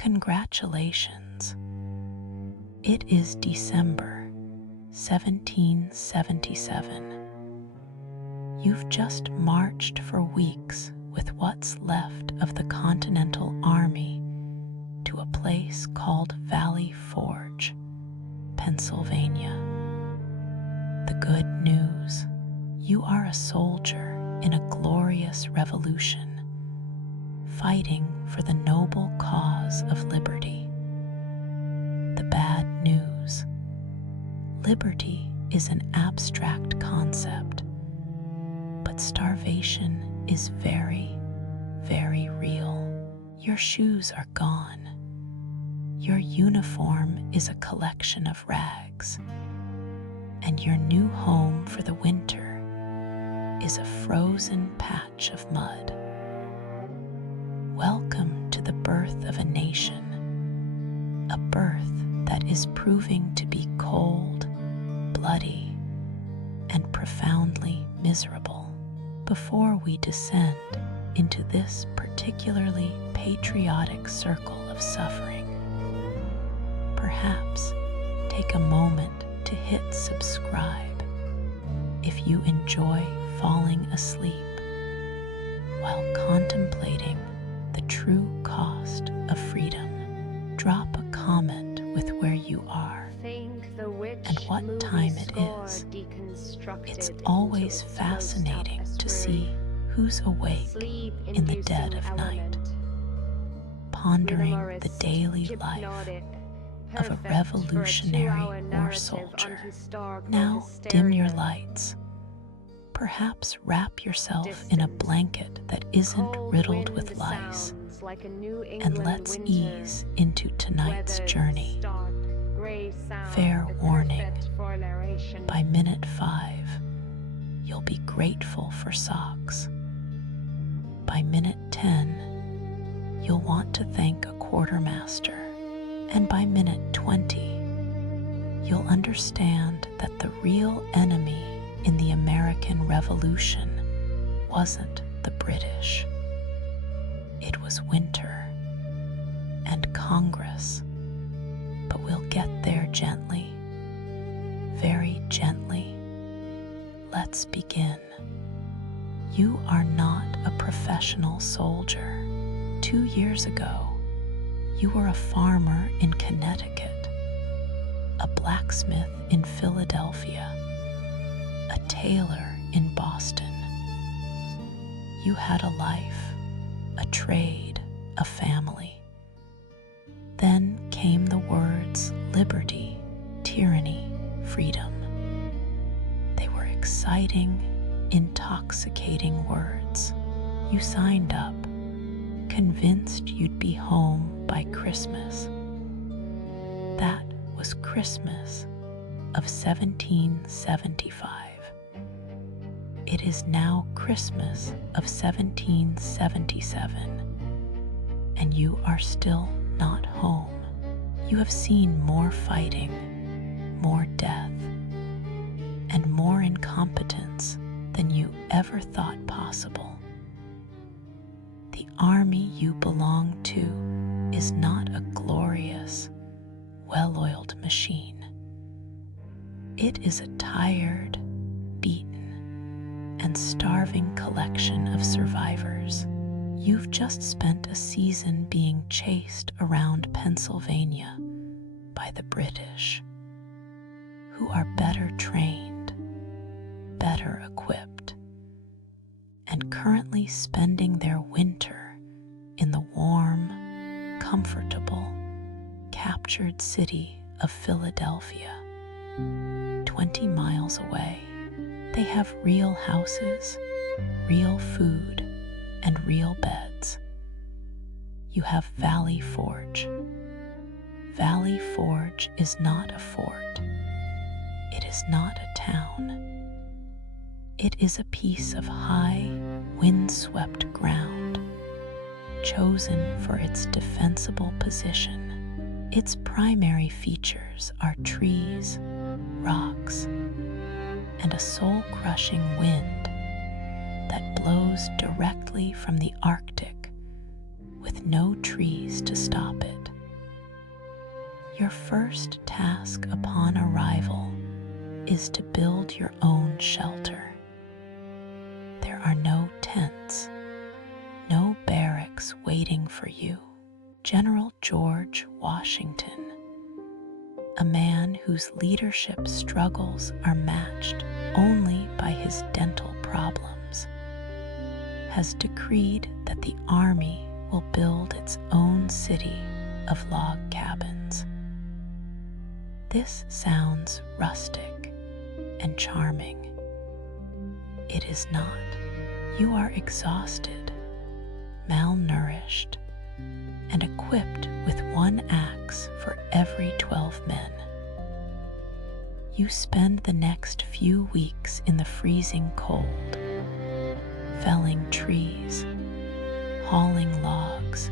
Congratulations. It is December 1777. You've just marched for weeks with what's left of the Continental Army to a place called Valley Forge, Pennsylvania. The good news: you are a soldier in a glorious revolution, fighting for the noble cause of liberty. The bad news: liberty is an abstract concept, but starvation is very, very real. Your shoes are gone. Your uniform is a collection of rags, and your new home for the winter is a frozen patch of mud. Welcome to the birth of a nation, a birth that is proving to be cold, bloody, and profoundly miserable. Before we descend into this particularly patriotic circle of suffering, perhaps take a moment to hit subscribe if you enjoy falling asleep while contemplating the true cost of freedom. Drop a comment with where you are and what time it is. It's always fascinating to see who's awake in the dead of night, pondering the daily life of a revolutionary war soldier. Now dim your lights. Perhaps wrap yourself in a blanket that isn't riddled with lice, and let's ease into tonight's journey. Fair warning, by minute 5, you'll be grateful for socks. By minute 10, you'll want to thank a quartermaster. And by minute 20, you'll understand that the real enemy in the American Revolution wasn't the British. It was winter and Congress. But we'll get there gently, very gently. Let's begin. You are not a professional soldier. 2 years ago, you were a farmer in Connecticut, a blacksmith in Philadelphia, a tailor in Boston. You had a life, a trade, a family. Then came the words liberty, tyranny, freedom. They were exciting, intoxicating words. You signed up, convinced you'd be home by Christmas. That was Christmas of 1775. It is now Christmas of 1777, and you are still not home. You have seen more fighting, more death, and more incompetence than you ever thought possible. The army you belong to is not a glorious, well-oiled machine. It is a tired, beaten, and starving collection of survivors. You've just spent a season being chased around Pennsylvania by the British, who are better trained, better equipped, and currently spending their winter in the warm, comfortable, captured city of Philadelphia. 20 miles away, they have real houses, real food, and real beds. You have Valley Forge. Valley Forge is not a fort. It is not a town. It is a piece of high, windswept ground, chosen for its defensible position. Its primary features are trees, rocks, and a soul-crushing wind that blows directly from the Arctic with no trees to stop it. Your first task upon arrival is to build your own shelter. There are no tents, no barracks waiting for you. General George Washington, a man whose leadership struggles are matched only by his dental problems, has decreed that the army will build its own city of log cabins. This sounds rustic and charming. It is not. You are exhausted, malnourished, and equipped with one axe for every 12 men. You spend the next few weeks in the freezing cold, felling trees, hauling logs,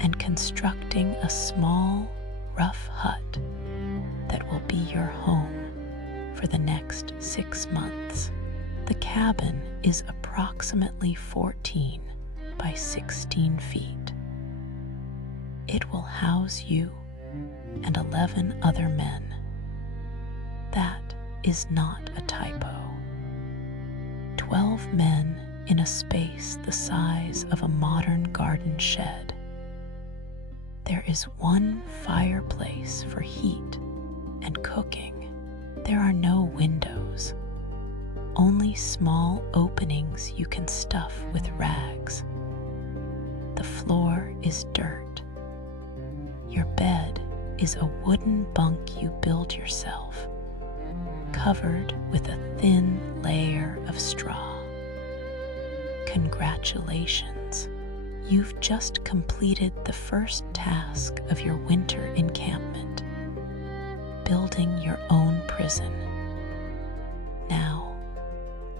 and constructing a small, rough hut that will be your home for the next 6 months. The cabin is approximately 14 by 16 feet. It will house you and 11 other men. That is not a typo. 12 men in a space the size of a modern garden shed. There is one fireplace for heat and cooking. There are no windows, only small openings you can stuff with rags. The floor is dirt. Your bed is a wooden bunk you build yourself, covered with a thin layer of straw. Congratulations, you've just completed the first task of your winter encampment, building your own prison. Now,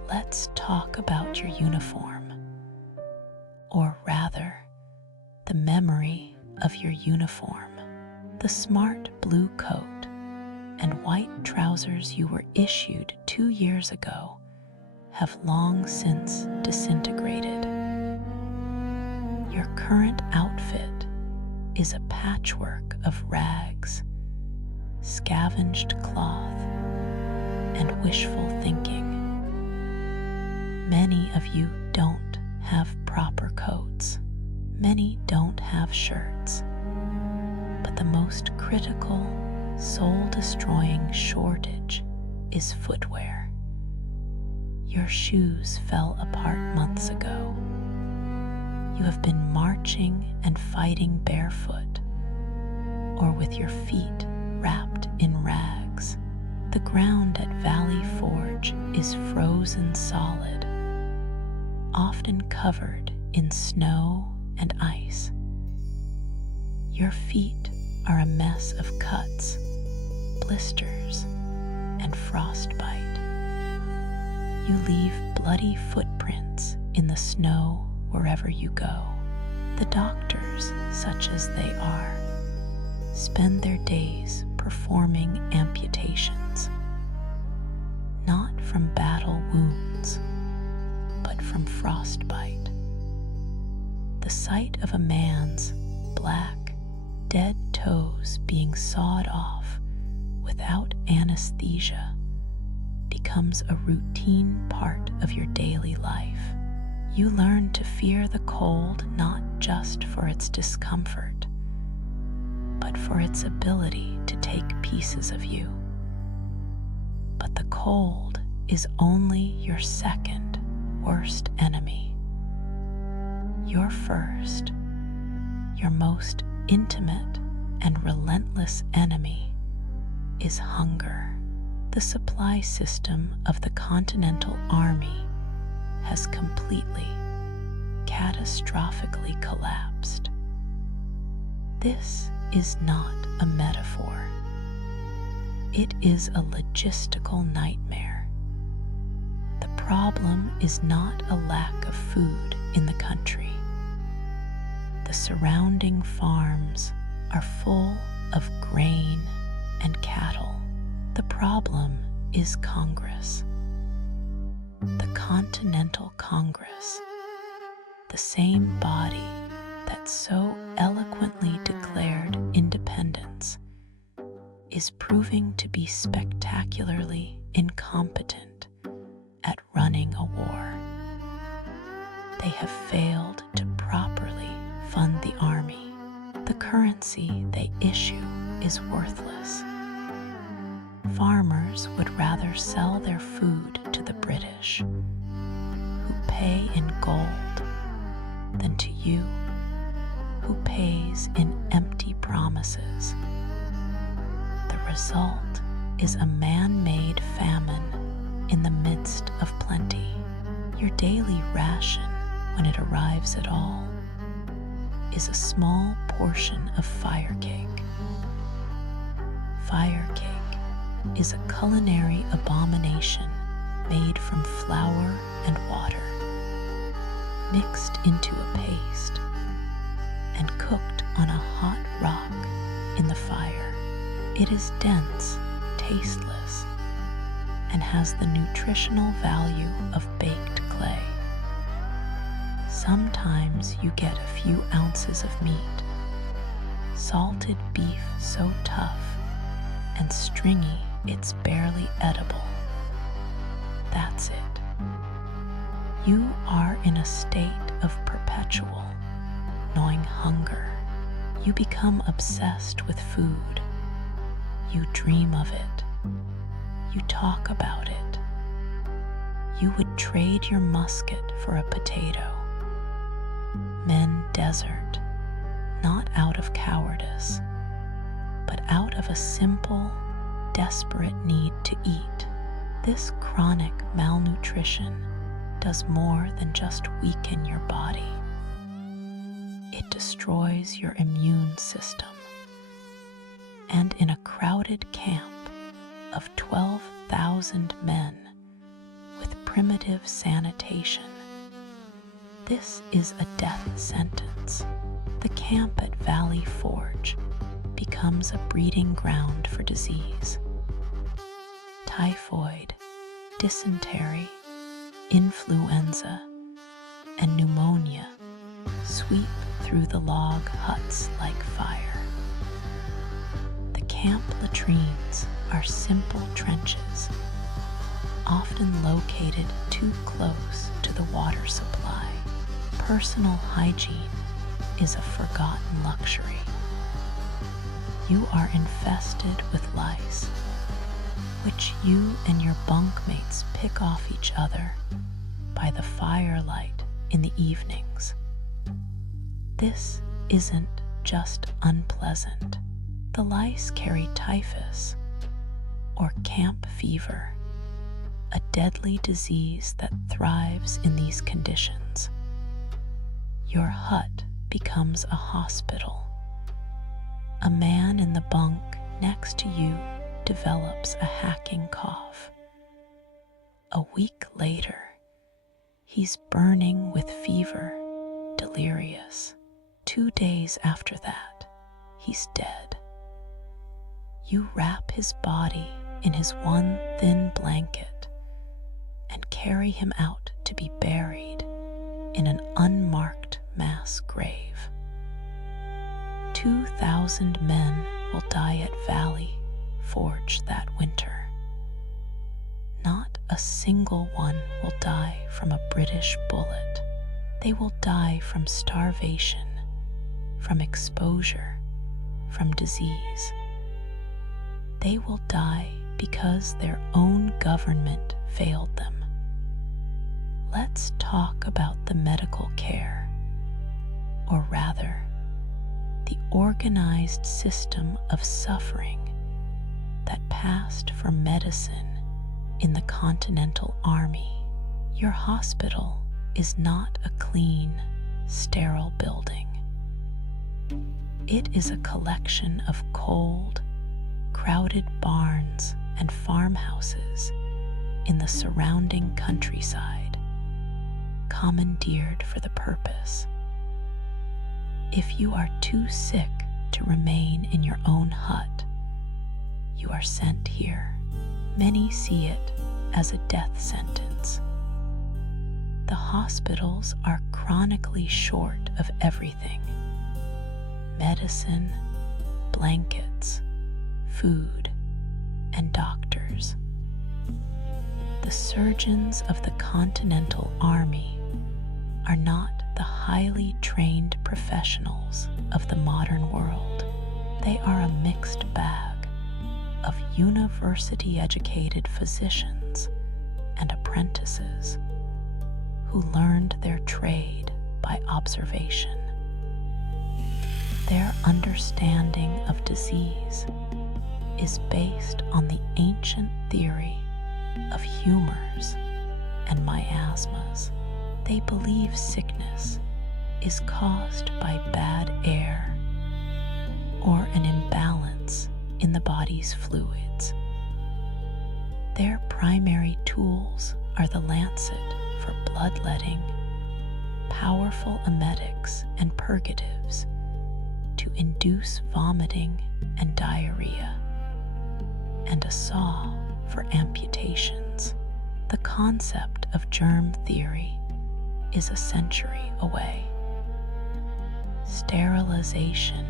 let's talk about your uniform, or rather, the memory of your uniform. The smart blue coat and white trousers you were issued 2 years ago have long since disintegrated. Your current outfit is a patchwork of rags, scavenged cloth, and wishful thinking. Many of you don't have proper coats. Many don't have shirts. But the most critical, soul-destroying shortage is footwear. Your shoes fell apart months ago. You have been marching and fighting barefoot, or with your feet wrapped in rags. The ground at Valley Forge is frozen solid, often covered in snow and ice. Your feet are a mess of cuts, blisters, and frostbite. You leave bloody footprints in the snow wherever you go. The doctors, such as they are, spend their days performing amputations, not from battle wounds, but from frostbite. The sight of a man's black, dead toes being sawed off without anesthesia becomes a routine part of your daily life. You learn to fear the cold not just for its discomfort, but for its ability to take pieces of you. But the cold is only your second worst enemy. Your first, your most intimate and relentless enemy is hunger. The supply system of the Continental Army has completely, catastrophically collapsed. This is not a metaphor. It is a logistical nightmare. The problem is not a lack of food in the country. The surrounding farms are full of grain and cattle. The problem is Congress. The Continental Congress, the same body that so eloquently declared independence is proving to be spectacularly incompetent at running a war. They have failed to properly fund the army. The currency they issue is worthless. Farmers would rather sell their food to the British, who pay in gold, than to you, who pays in empty promises. The result is a man-made famine in the midst of plenty. Your daily ration, when it arrives at all, is a small portion of firecake. Firecake is a culinary abomination made from flour and water, mixed into a paste, and cooked on a hot rock in the fire. It is dense, tasteless, and has the nutritional value of baked clay. Sometimes you get a few ounces of meat, salted beef so tough and stringy it's barely edible. That's it. You are in a state of perpetual, gnawing hunger. You become obsessed with food. You dream of it. You talk about it. You would trade your musket for a potato. Men desert, not out of cowardice, but out of a simple, desperate need to eat. This chronic malnutrition does more than just weaken your body. It destroys your immune system. And in a crowded camp of 12,000 men with primitive sanitation, this is a death sentence. The camp at Valley Forge becomes a breeding ground for disease. Typhoid, dysentery, influenza, and pneumonia sweep through the log huts like fire. The camp latrines are simple trenches, often located too close to the water supply. Personal hygiene is a forgotten luxury. You are infested with lice, which you and your bunkmates pick off each other by the firelight in the evenings. This isn't just unpleasant. The lice carry typhus, or camp fever, a deadly disease that thrives in these conditions. Your hut becomes a hospital. A man in the bunk next to you develops a hacking cough. A week later, he's burning with fever, delirious. 2 days after that, he's dead. You wrap his body in his one thin blanket and carry him out to be buried in an unmarked mass grave. 2,000 men will die at Valley Forge that winter. Not a single one will die from a British bullet. They will die from starvation, from exposure, from disease. They will die because their own government failed them. Let's talk about the medical care, or rather, the organized system of suffering that passed for medicine in the Continental Army. Your hospital is not a clean, sterile building. It is a collection of cold, crowded barns and farmhouses in the surrounding countryside, commandeered for the purpose. If you are too sick to remain in your own hut, you are sent here. Many see it as a death sentence. The hospitals are chronically short of everything: medicine, blankets, food, and doctors. The surgeons of the Continental Army are not the highly trained professionals of the modern world. They are a mixed bag of university-educated physicians and apprentices who learned their trade by observation. Their understanding of disease is based on the ancient theory of humors and miasmas. They believe sickness is caused by bad air or an imbalance in the body's fluids. Their primary tools are the lancet for bloodletting, powerful emetics and purgatives to induce vomiting and diarrhea, and a saw for amputations. The concept of germ theory is a century away. Sterilization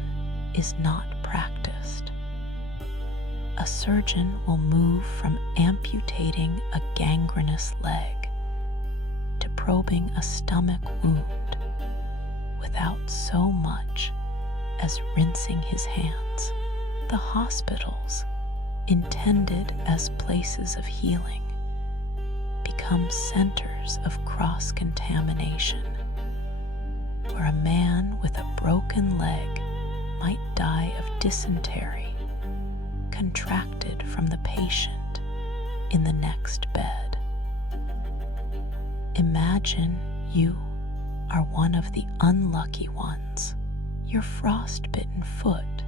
is not practiced. A surgeon will move from amputating a gangrenous leg to probing a stomach wound without so much as rinsing his hands. The hospitals, intended as places of healing, become centers of cross-contamination, where a man with a broken leg might die of dysentery contracted from the patient in the next bed. Imagine you are one of the unlucky ones. Your frostbitten foot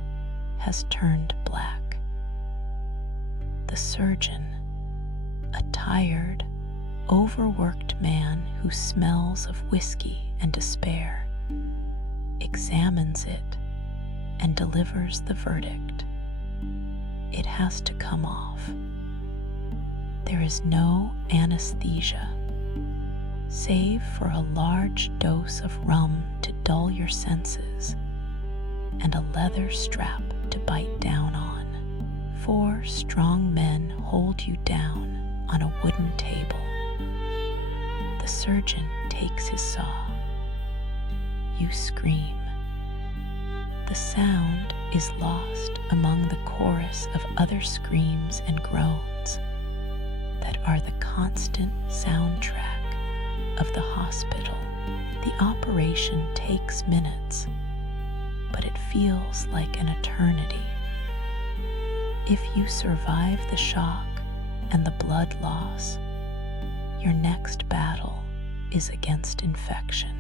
has turned black. The surgeon, a tired, overworked man who smells of whiskey and despair, examines it and delivers the verdict. It has to come off. There is no anesthesia, save for a large dose of rum to dull your senses and a leather strap to bite down on. 4 strong men hold you down on a wooden table. The surgeon takes his saw. You scream. The sound is lost among the chorus of other screams and groans that are the constant soundtrack of the hospital. The operation takes minutes, but it feels like an eternity. If you survive the shock and the blood loss, your next battle is against infection.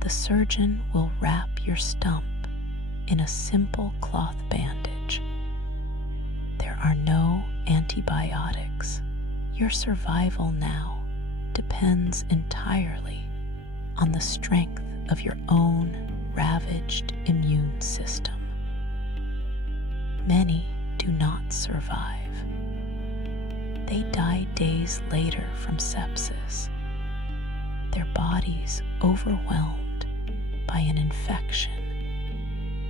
The surgeon will wrap your stump in a simple cloth bandage. There are no antibiotics. Your survival now depends entirely on the strength of your own ravaged immune system. Many do not survive. They die days later from sepsis, their bodies overwhelmed by an infection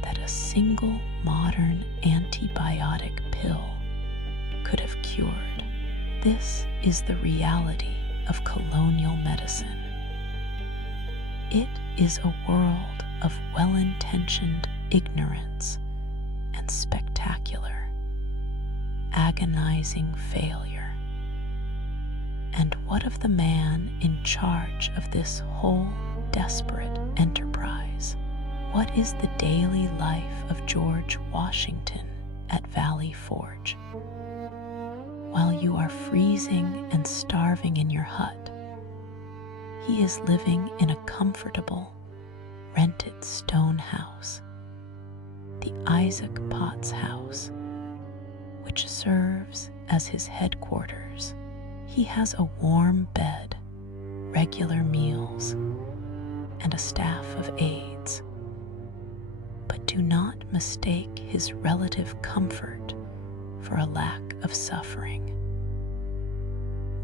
that a single modern antibiotic pill could have cured. This is the reality of colonial medicine. It is a world of well-intentioned ignorance and spectacular, agonizing failure. And what of the man in charge of this whole desperate enterprise? What is the daily life of George Washington at Valley Forge? While you are freezing and starving in your hut, he is living in a comfortable, rented stone house, the Isaac Potts House, which serves as his headquarters. He has a warm bed, regular meals, and a staff of aides. But do not mistake his relative comfort for a lack of suffering.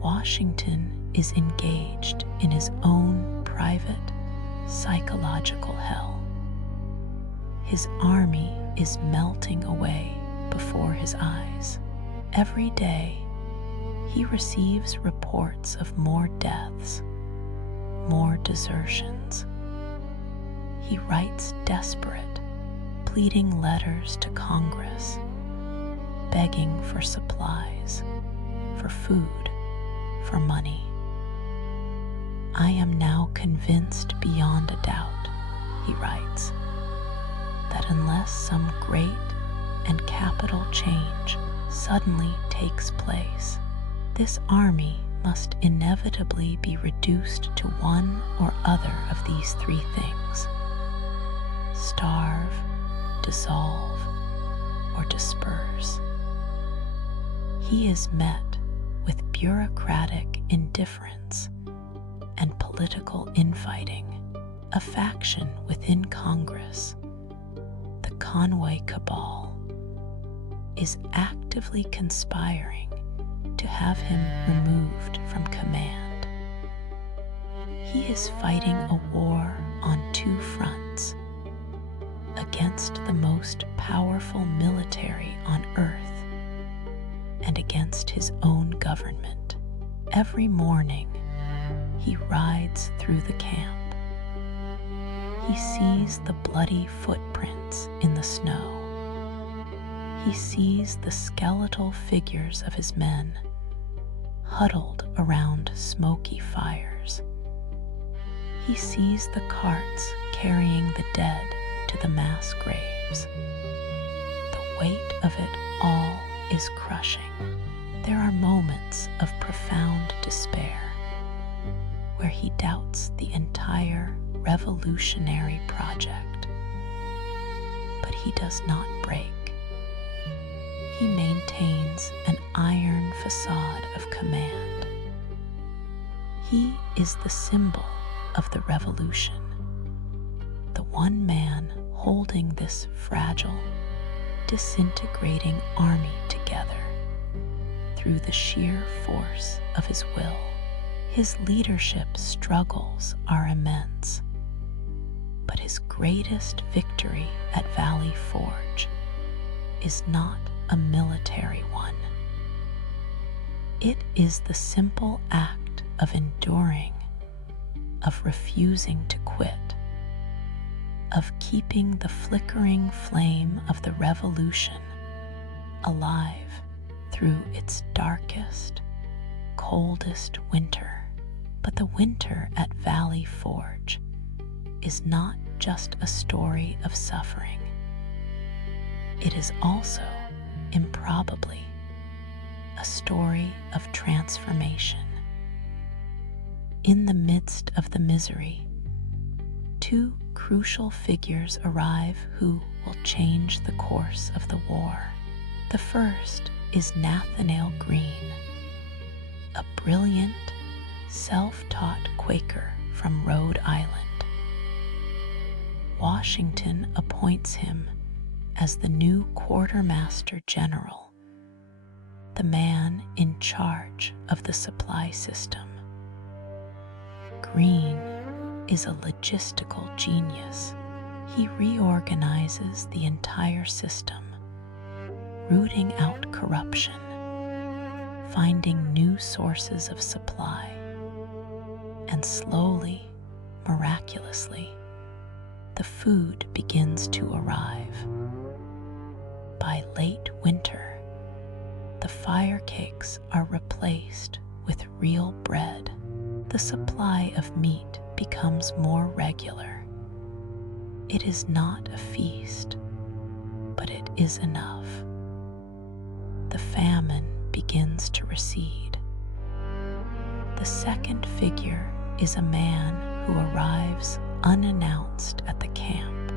Washington is engaged in his own private psychological hell. His army is melting away before his eyes. Every day, he receives reports of more deaths, more desertions. He writes desperate, pleading letters to Congress, begging for supplies, for food, for money. I am now convinced beyond a doubt, he writes, that unless some great and capital change suddenly takes place, this army must inevitably be reduced to one or other of these three things: starve, dissolve, or disperse. He is met with bureaucratic indifference and political infighting. A faction within Congress, the Conway cabal, is actively conspiring to have him removed from command. He is fighting a war on two fronts: against the most powerful military on earth and against his own government. Every morning, he rides through the camp. He sees the bloody footprints in the snow. He sees the skeletal figures of his men huddled around smoky fires. He sees the carts carrying the dead to the mass graves. The weight of it all is crushing. There are moments of profound despair where he doubts the entire revolutionary project. But he does not break. He maintains an iron facade of command. He is the symbol of the revolution, the one man holding this fragile, disintegrating army together through the sheer force of his will. His leadership struggles are immense, but his greatest victory at Valley Forge is not a military one. It is the simple act of enduring, of refusing to quit, of keeping the flickering flame of the revolution alive through its darkest, coldest winter. But the winter at Valley Forge is not just a story of suffering. It is also, improbably, a story of transformation. In the midst of the misery, two crucial figures arrive who will change the course of the war. The first is Nathanael Greene, a brilliant, self-taught Quaker from Rhode Island. Washington appoints him as the new quartermaster general, the man in charge of the supply system. Greene is a logistical genius. He reorganizes the entire system, rooting out corruption, finding new sources of supply, and slowly, miraculously, the food begins to arrive. By late winter, the Firecakes are replaced with real bread. The supply of meat becomes more regular. It is not a feast, but it is enough. The famine begins to recede. The second figure is a man who arrives unannounced at the camp,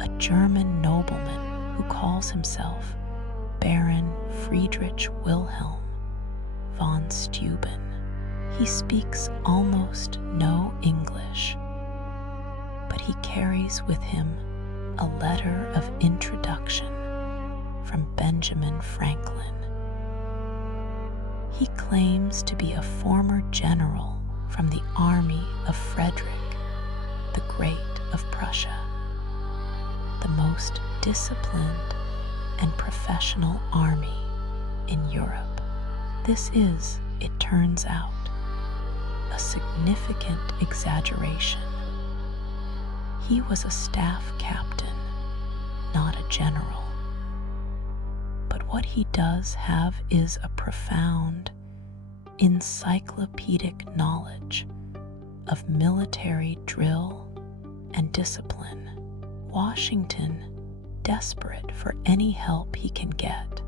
a German nobleman who calls himself Baron Friedrich Wilhelm von Steuben. He speaks almost no English, but he carries with him a letter of introduction from Benjamin Franklin. He claims to be a former general from the army of Frederick the Great of Prussia, the most disciplined and professional army in Europe. This is, it turns out, a significant exaggeration. He was a staff captain, not a general. But what he does have is a profound, encyclopedic knowledge of military drill and discipline. Washington, desperate for any help he can get,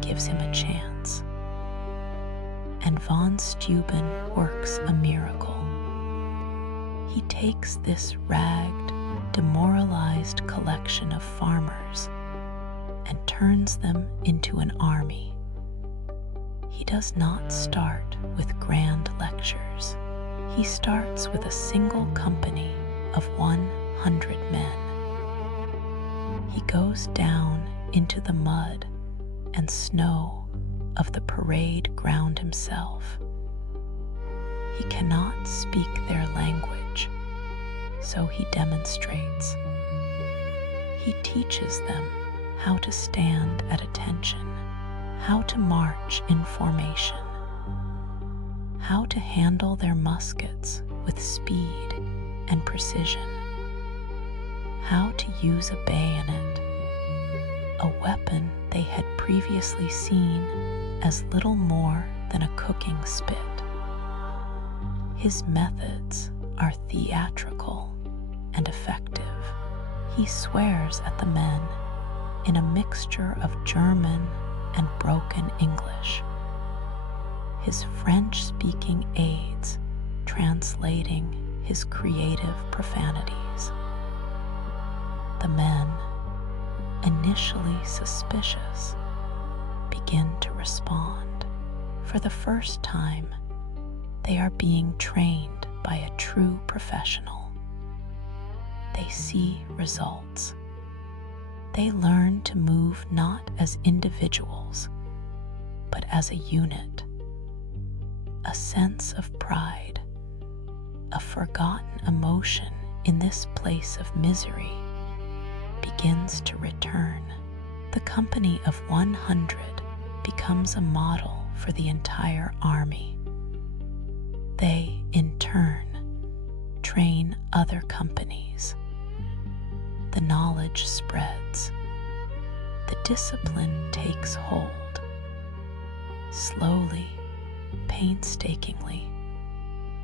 gives him a chance. And von Steuben works a miracle. He takes this ragged, demoralized collection of farmers and turns them into an army. He does not start with grand lectures. He starts with a single company of 100 men. He goes down into the mud and snow of the parade ground himself. He cannot speak their language, so he demonstrates. He teaches them how to stand at attention, how to march in formation, how to handle their muskets with speed and precision, how to use a bayonet, a weapon they had previously seen as little more than a cooking spit. His methods are theatrical and effective. He swears at the men in a mixture of German and broken English, his French-speaking aides translating his creative profanities. The men, initially suspicious, begin to respond. For the first time, they are being trained by a true professional. They see results. They learn to move not as individuals, but as a unit. A sense of pride, a forgotten emotion in this place of misery, begins to return. The company of 100 becomes a model for the entire army. They, in turn, train other companies. The knowledge spreads. The discipline takes hold. Slowly, painstakingly,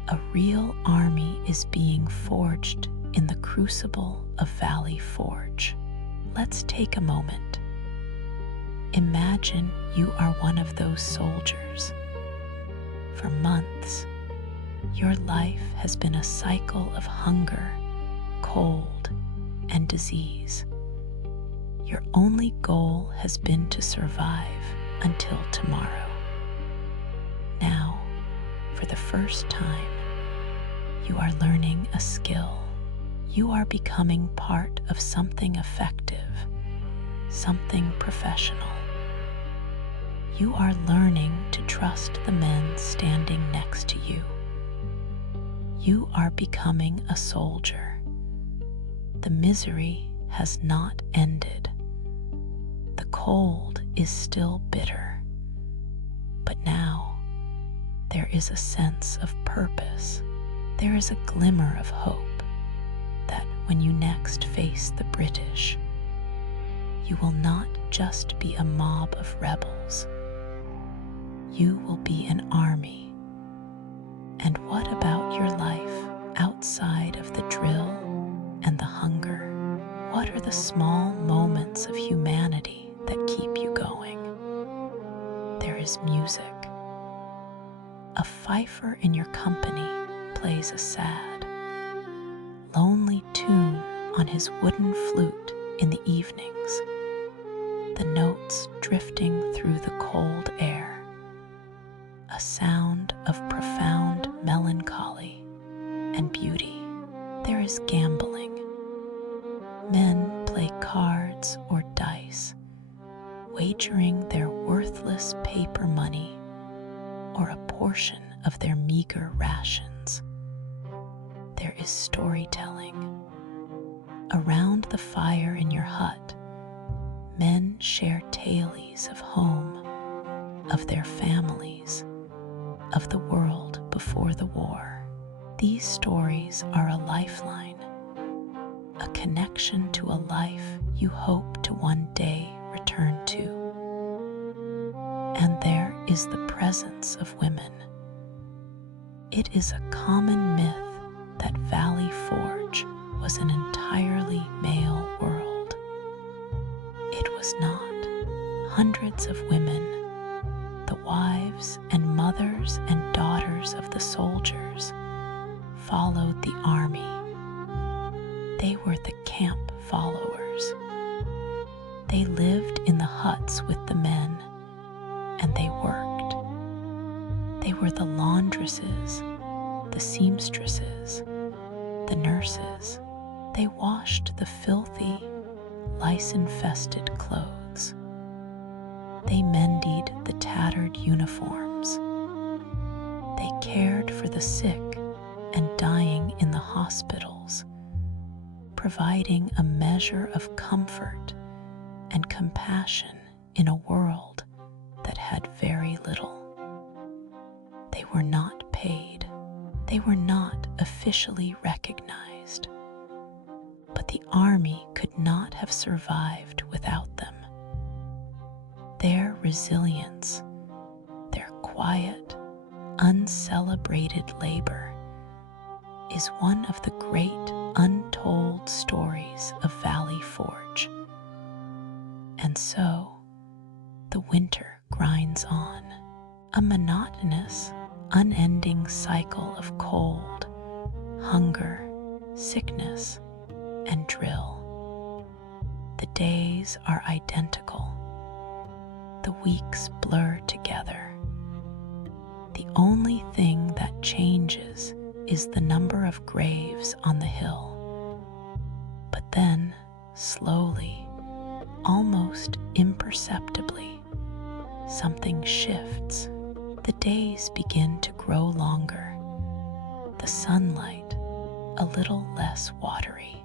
a real army is being forged in the crucible of Valley Forge. Let's take a moment. Imagine you are one of those soldiers. For months, your life has been a cycle of hunger, cold, and disease. Your only goal has been to survive until tomorrow. Now, for the first time, you are learning a skill. You are becoming part of something effective, something professional. You are learning to trust the men standing next to you. You are becoming a soldier. The misery has not ended. The cold is still bitter. But now, there is a sense of purpose. There is a glimmer of hope that when you next face the British, you will not just be a mob of rebels. You will be an army. And what about your life outside of the drill and the hunger? What are the small moments of humanity that keep you going? There is music. A fifer in your company plays a sad, lonely tune on his wooden flute in the evenings, the notes drifting through the cold air, a sound of profound melancholy and beauty. There is gambling. Men play cards or dice, wagering their worthless paper money or a portion of their meager rations. There is storytelling. Around the fire in your hut, men share tales of home, of their families, of the world before the war. These stories are a lifeline, a connection to a life you hope to one day return to. And there is the presence of women. It is a common myth that Valley Forge was an entirely male world. It was not. Hundreds of women, the wives and mothers and daughters of the soldiers, followed the army. They were the camp followers. They lived in the huts with the men, and they worked. They were the laundresses, the seamstresses, the nurses. They washed the filthy, lice-infested clothes. They mended the tattered uniforms. They cared for the sick and dying in the hospitals, providing a measure of comfort and compassion in a world that had very little. They were not paid. They were not officially recognized. But the army could not have survived without them. Their resilience, their quiet, uncelebrated labor, is one of the great untold stories of Valley Forge. And so, the winter grinds on, a monotonous, unending cycle of cold, hunger, sickness, and drill. The days are identical. The weeks blur together. The only thing that changes is the number of graves on the hill. But then, slowly, almost imperceptibly, something shifts. The days begin to grow longer, the sunlight a little less watery.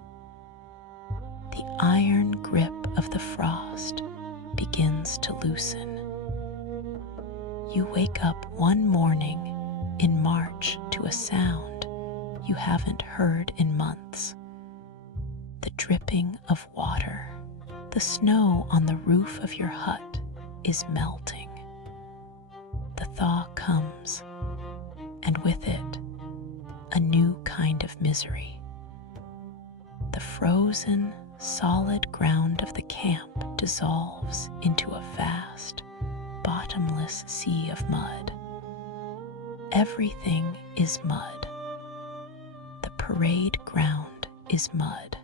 The iron grip of the frost begins to loosen. You wake up one morning in March to a sound you haven't heard in months. The dripping of water. The snow on the roof of your hut is melting. The thaw comes, and with it, a new kind of misery. The frozen, solid ground of the camp dissolves into a vast, bottomless sea of mud. Everything is mud. The parade ground is mud.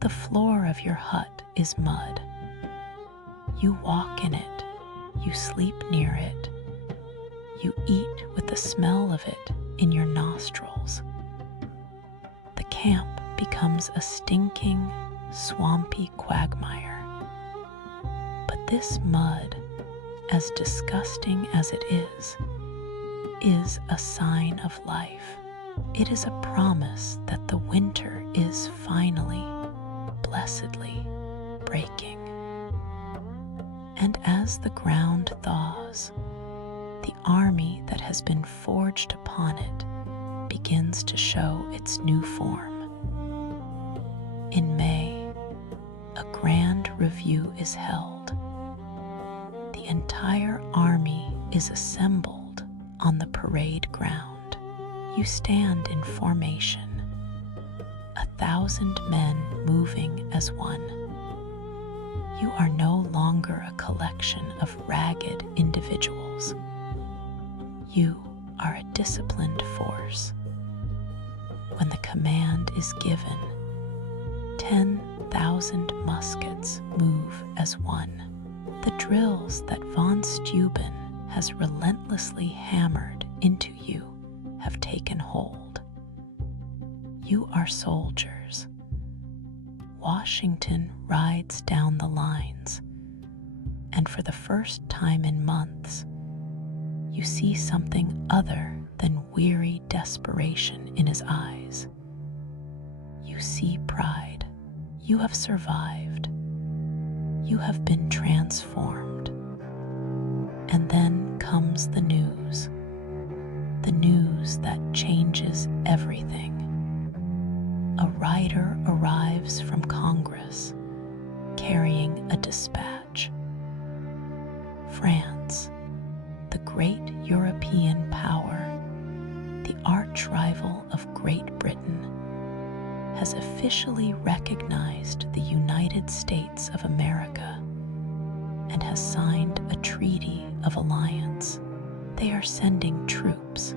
The floor of your hut is mud. You walk in it. You sleep near it. You eat with the smell of it in your nostrils. The camp becomes a stinking, swampy quagmire. But this mud, as disgusting as it is a sign of life. It is a promise that the winter is finally, blessedly breaking. And as the ground thaws, the army that has been forged upon it begins to show its new form. In May, a grand review is held. The entire army is assembled on the parade ground. You stand in formation, 1,000 men moving as one. You are no longer a collection of ragged individuals. You are a disciplined force. When the command is given, 10,000 muskets move as one. The drills that von Steuben has relentlessly hammered into you have taken hold. You are soldiers. Washington rides down the lines, and for the first time in months, you see something other than weary desperation in his eyes. You see pride. You have survived. You have been transformed. And then comes the news that changes everything. A rider arrives from Congress carrying a dispatch. France, the great European power, the arch-rival of Great Britain, has officially recognized the United States of America and has signed a treaty of alliance. They are sending troops.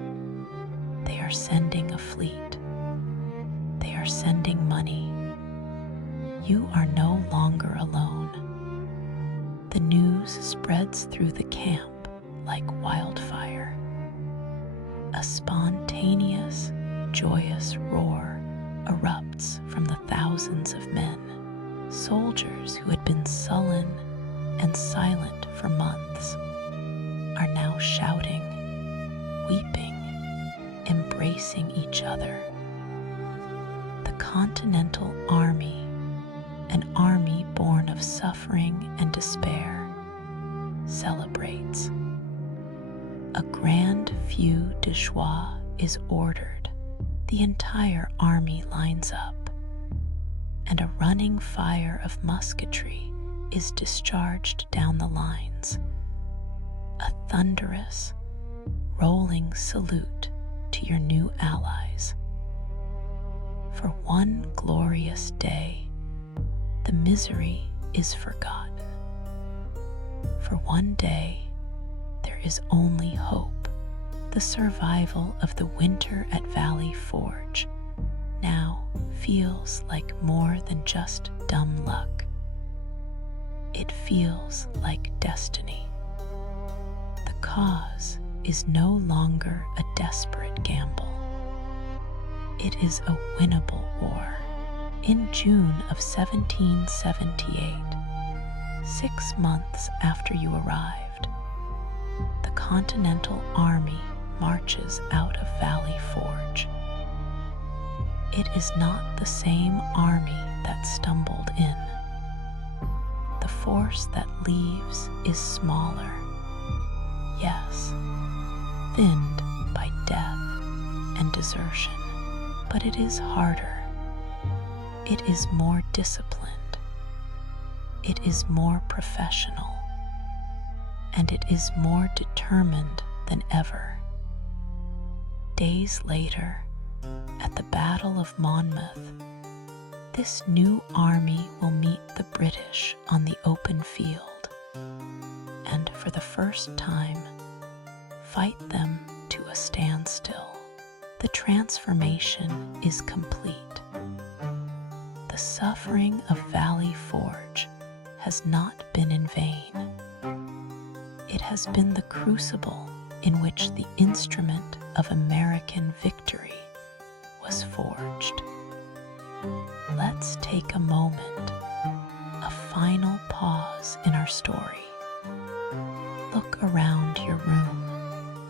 They are sending a fleet. They are sending money. You are no longer alone. The news spreads through the camp like wildfire. A spontaneous, joyous roar erupts from the thousands of men, soldiers who had been sullen and silent for months, are now shouting, weeping, embracing each other. The Continental Army, an army born of suffering and despair, celebrates. A grand feu de joie is ordered. The entire army lines up, and a running fire of musketry is discharged down the lines. A thunderous, rolling salute to your new allies. For one glorious day, the misery is forgotten. For one day, there is only hope. The survival of the winter at Valley Forge now feels like more than just dumb luck. It feels like destiny. The cause is no longer a desperate gamble. It is a winnable war. In June of 1778, 6 months after you arrived, the Continental Army marches out of Valley Forge. It is not the same army that stumbled in. The force that leaves is smaller, yes, thinned by death and desertion, but it is harder. It is more disciplined. It is more professional. And it is more determined than ever. Days later, at the Battle of Monmouth, this new army will meet the British on the open field, and for the first time, fight them to a standstill. The transformation is complete. The suffering of Valley Forge has not been in vain. It has been the crucible in which the instrument of American victory was forged. Let's take a moment, a final pause in our story. Look around your room.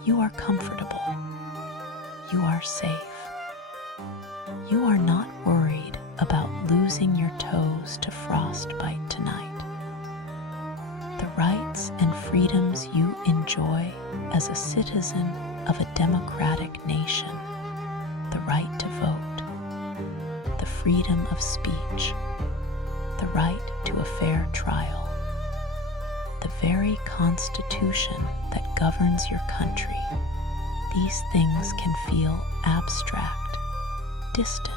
You are comfortable. You are safe. You are not worried about losing your toes to frostbite tonight. The rights and freedoms you enjoy as a citizen of a democratic nation, the right to vote, the freedom of speech, the right to a fair trial, the very Constitution that governs your country, these things can feel abstract, distant,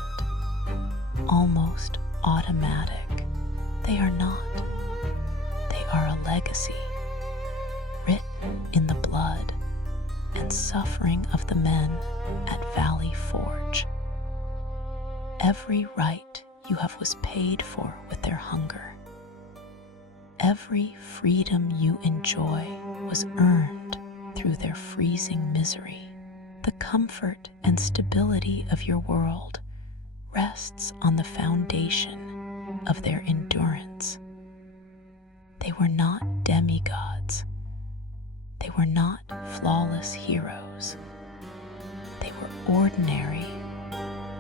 almost automatic. They are not. They are a legacy, written in the blood and suffering of the men at Valley Forge. Every right you have was paid for with their hunger. Every freedom you enjoy was earned through their freezing misery. The comfort and stability of your world rests on the foundation of their endurance. They were not demigods. They were not flawless heroes. They were ordinary,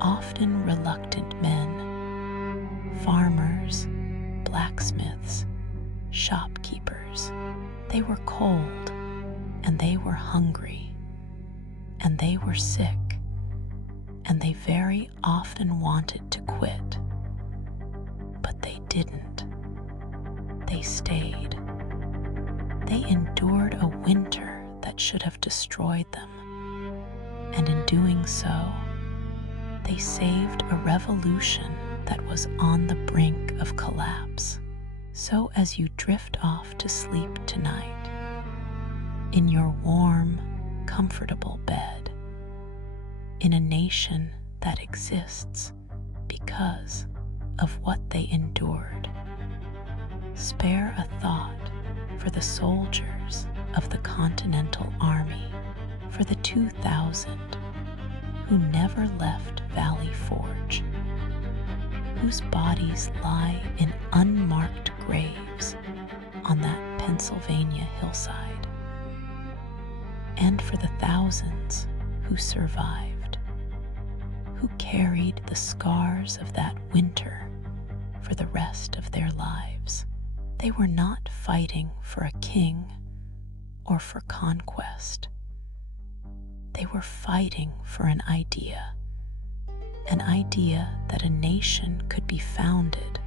often reluctant men, farmers, blacksmiths, shopkeepers. They were cold, and they were hungry, and they were sick, and they very often wanted to quit. But they didn't. They stayed. They endured a winter that should have destroyed them, and in doing so, they saved a revolution that was on the brink of collapse. So as you drift off to sleep tonight, in your warm, comfortable bed, in a nation that exists because of what they endured, spare a thought for the soldiers of the Continental Army, for the 2,000 who never left Valley Forge, whose bodies lie in unmarked graves on that Pennsylvania hillside, and for the thousands who survived, who carried the scars of that winter for the rest of their lives. They were not fighting for a king or for conquest. They were fighting for an idea that a nation could be founded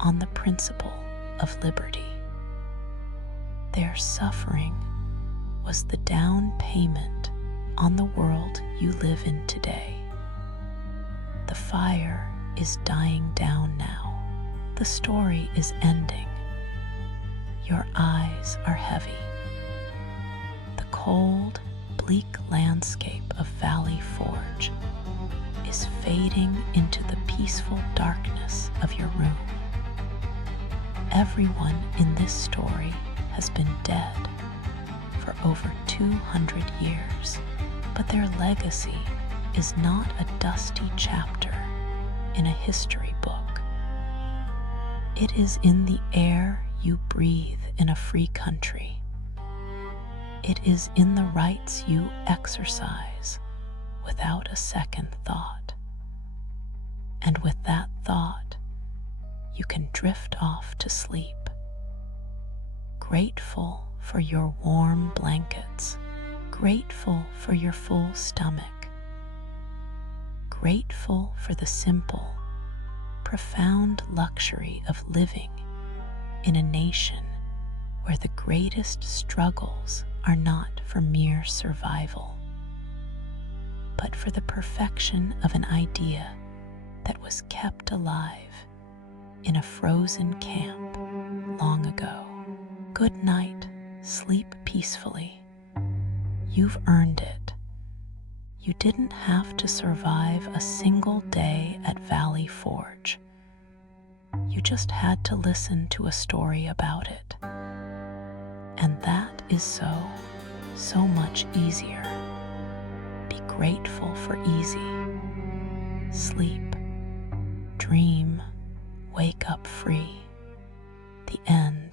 on the principle of liberty. Their suffering was the down payment on the world you live in today. The fire is dying down now. The story is ending. Your eyes are heavy. The cold, bleak landscape of Valley Forge is fading into the peaceful darkness of your room. Everyone in this story has been dead for over 200 years, but their legacy is not a dusty chapter in a history book. It is in the air you breathe in a free country. It is in the rights you exercise without a second thought. And with that thought, you can drift off to sleep, grateful for your warm blankets, grateful for your full stomach, grateful for the simple, profound luxury of living in a nation where the greatest struggles are not for mere survival, but for the perfection of an idea that was kept alive in a frozen camp long ago. Good night, sleep peacefully. You've earned it. You didn't have to survive a single day at Valley Forge. You just had to listen to a story about it. And that is so much easier. Be grateful for easy. Sleep, dream, wake up free. The end.